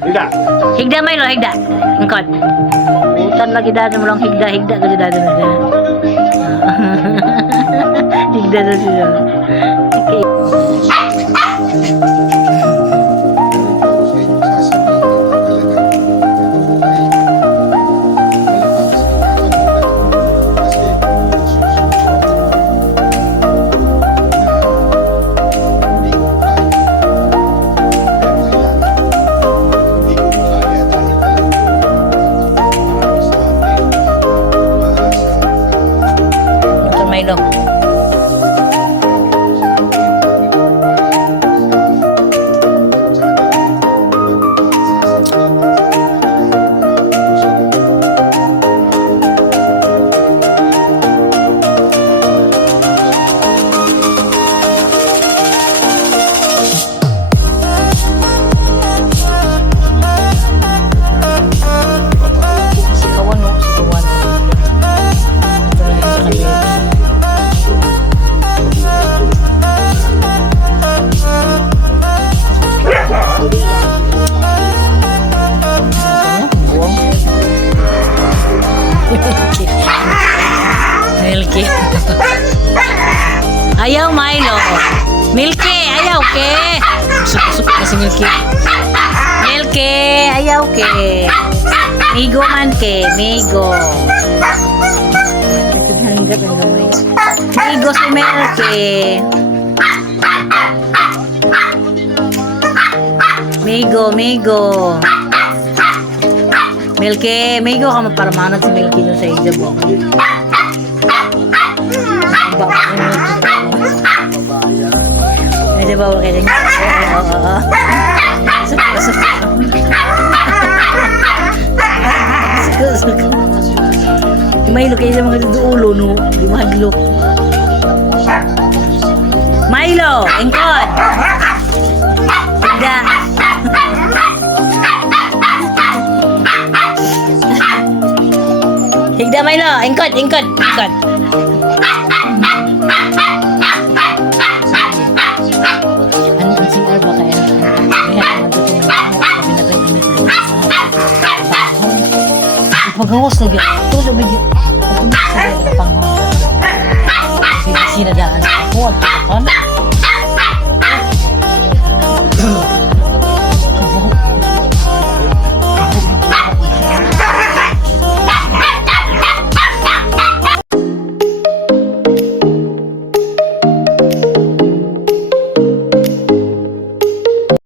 Higda. Higda may lo, higda. Angkot. Butan lagi dado mo lang higda, higda kasi dado mo siya. Higda na siya. Okay. Milo. Sigawan no, sigawan. Milky. Ayaw Milo. Milky, ayaw ke. Suka-suka na si Milky. Milky, ayaw ke. Migo man ke, migo. Migo si Milky. Migo, migo. Milky, migo ka maparmanat si Milky dun sa ija mo. Medyo bawal kayo niya. Oo. Suka. Suka. Milo kayo sa mga dudulo, no? Di mahadlok. Milo, engkot. Higda. Higda Milo, engkot. Magawas lagi. Tulog lagi. Panghawas. Sinadaan ako at